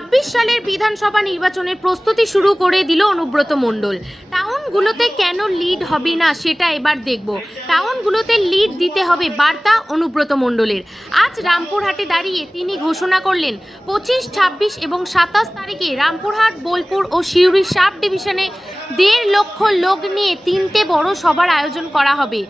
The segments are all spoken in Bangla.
২৬ সালের বিধানসভা নির্বাচনের প্রস্তুতি শুরু করে দিল অনুব্রত মণ্ডল। টাউনগুলোতে কেন লিড হবে না সেটা এবার দেখব। টাউনগুলোতে লিড দিতে হবে বার্তা অনুব্রত মণ্ডলের। আজ রামপুরহাটে দাঁড়িয়ে তিনি ঘোষণা করলেন ২৫, ২৬ এবং ২৭ তারিখে রামপুরহাট, বোলপুর ও সিউড়ি সাব ডিভিশনে ১.৫ লক্ষ লোক নিয়ে ৩টে বড় সভার আয়োজন করা হবে।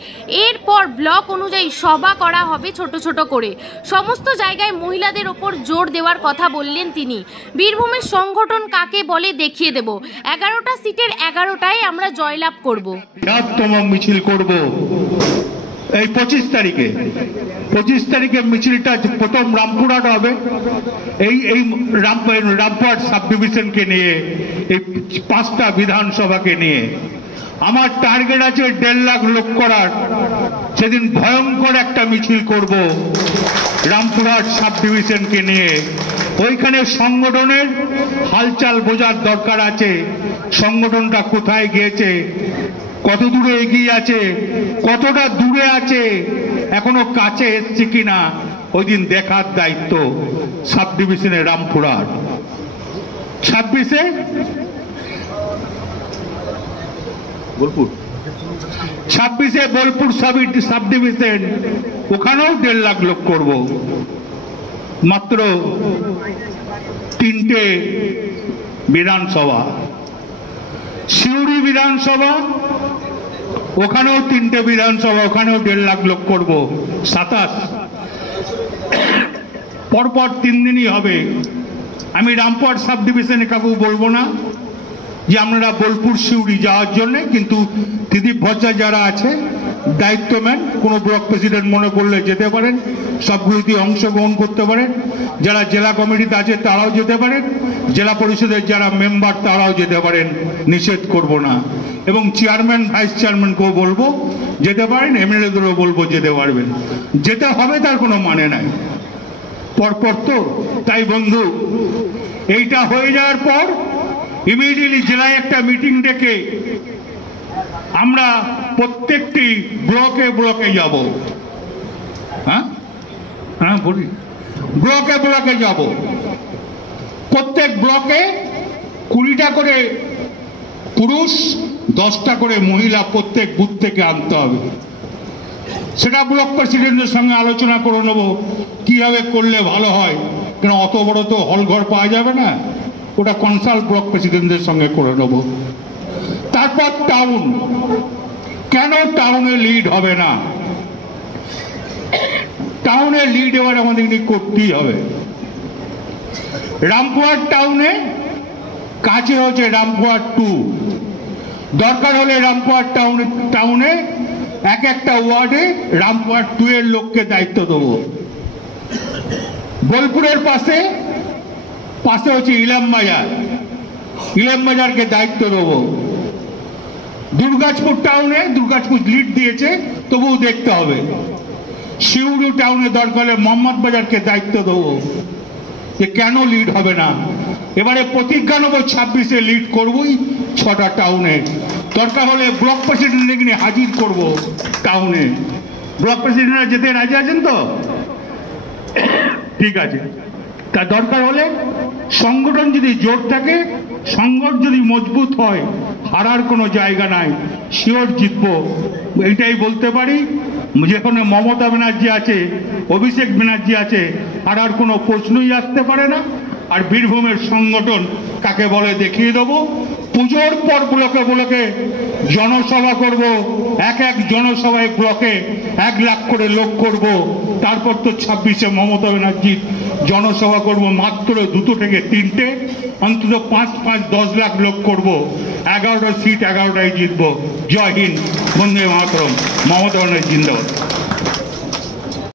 এরপর ব্লক অনুযায়ী সভা করা হবে ছোট ছোট করে। সমস্ত জায়গায় মহিলাদের ওপর জোর দেওয়ার কথা বললেন তিনি। বীরভূমের সংগঠন কাকে বলে দেখিয়ে দেব। ১১টা সিটের ১১টায় আমরা জয়লাভ করব। মিছিল করব এই ২৫ তারিখে মিছিলটা প্রথম রামপুরহাট হবে। এই রামপুরহাট সাব ডিভিশনকে নিয়ে, এই 5টা বিধানসভাকে নিয়ে আমার টার্গেট আছে ১.৫ লাখ লোক করার। সেদিন ভয়ঙ্কর একটা মিছিল করব রামপুরহাট সাব ডিভিশনকে নিয়ে। ওইখানে সংগঠনের হালচাল বোঝার দরকার আছে। সংগঠনটা কোথায় গিয়েছে, কত দূরে এগিয়ে আছে, কতটা দূরে আছে, এখনো কাছে এসছে কিনা, ওই দিন দেখার দায়িত্ব সাব ডিভিশনে রামপুরহাট। ২৬-এ বোলপুর সাব ডিভিশন, ওখানেও ১.৫ লাখ লোক করব। মাত্র 3টে বিধানসভা। সিউড়ি বিধানসভা, ওখানেও 3টে বিধানসভা, ওখানেও ১.৫ লাখ লোক করব। ২৭ পরপর 3 দিনই হবে। আমি রামপুরহাট সাব ডিভিশনে কাউকে বলবো না যে আপনারা বোলপুর সিউড়ি যাওয়ার জন্য, কিন্তু দিদি ভজ্জা যারা আছে দায়িত্বম্যান, কোনো ব্লক প্রেসিডেন্ট মনে করলে যেতে পারেন, সবগুলিতে অংশগ্রহণ করতে পারেন। যারা জেলা কমিটিতে আছে তারাও যেতে পারেন, জেলা পরিষদের যারা মেম্বার তারাও যেতে পারেন, নিষেধ করব না। এবং চেয়ারম্যান, ভাইস চেয়ারম্যানকেও বলবো যেতে পারেন, এমএলএদেরও বলবো যেতে পারবেন। যেতে হবে তার কোনো মানে নাই, পরপর তো। তাই বন্ধু, এইটা হয়ে যাওয়ার পর ইমিডিয়েটলি জেলায় একটা মিটিং ডেকে আমরা প্রত্যেকটি ব্লকে যাব। বলি ব্লকে যাব। প্রত্যেক ব্লকে 20টা করে পুরুষ, 10টা করে মহিলা প্রত্যেক বুথ থেকে আনতে হবে। সেটা ব্লক প্রেসিডেন্টের সঙ্গে আলোচনা করে নেব কিভাবে করলে ভালো হয়। কেন অত বড় তো হল ঘর পাওয়া যাবে না, ওটা কনসাল্ট ব্লক প্রেসিডেন্টের সঙ্গে করে নেব। তারপর টাউন, কেন টাউনে লিড হবে না? টাউনে লিড এবার আমাদের করতেই হবে। রামপুরহাট টাউনে কাছে হচ্ছে রামপুরহাট 2, দরকার হলে রামপুরহাট টাউনে একটা ওয়ার্ডে রামপুরহাট 2 এর লোককে দায়িত্ব দেব। বোলপুরের পাশে হচ্ছে ইলাম বাজারকে দায়িত্ব দেব। দুর্গাপুর টাউনে, দুর্গাপুর লিড দিয়েছে তবুও দেখতে হবে। সিউড়ি টাউনে দরকার হলে মোহাম্মদ বাজারকে দায়িত্ব দেব। যে কেন লিড হবে না? এবারে প্রতিজ্ঞা নেব 26-এ লিড করবই 6টা টাউনে। দরকার হলে ব্লক প্রেসিডেন্ট নিয়ে হাজির করব টাউনে। ব্লক প্রেসিডেন্টরা যেতে রাজি আছেন তো? ঠিক আছে। তা দরকার হলে সংগঠন যদি জোর থাকে, সংগঠন যদি মজবুত হয়, হারার কোনো জায়গা নাই, শিওর জিতবো। এইটাই বলতে পারি। যেখানে মমতা ব্যানার্জি আছে, অভিষেক ব্যানার্জি আছে, হারার কোনো প্রশ্নই আসতে পারে না। আর বীরভূমের সংগঠন কাকে বলে দেখিয়ে দেবো। পুজোর পর ব্লকে জনসভা করব। এক জনসভায় ব্লকে 1 লাখ করে লোক করব। তারপর তো 26-এ মমতা ব্যানার্জির জনসভা করব মাত্র 2 থেকে 3টে, অন্তত 5, 10 লাখ লোক করব। 11টা সিট 11টাই জিতবো। জয় হিন্দ, বন্দে মাতরম, মমতা ব্যানার্জি জিন্দাবাদ।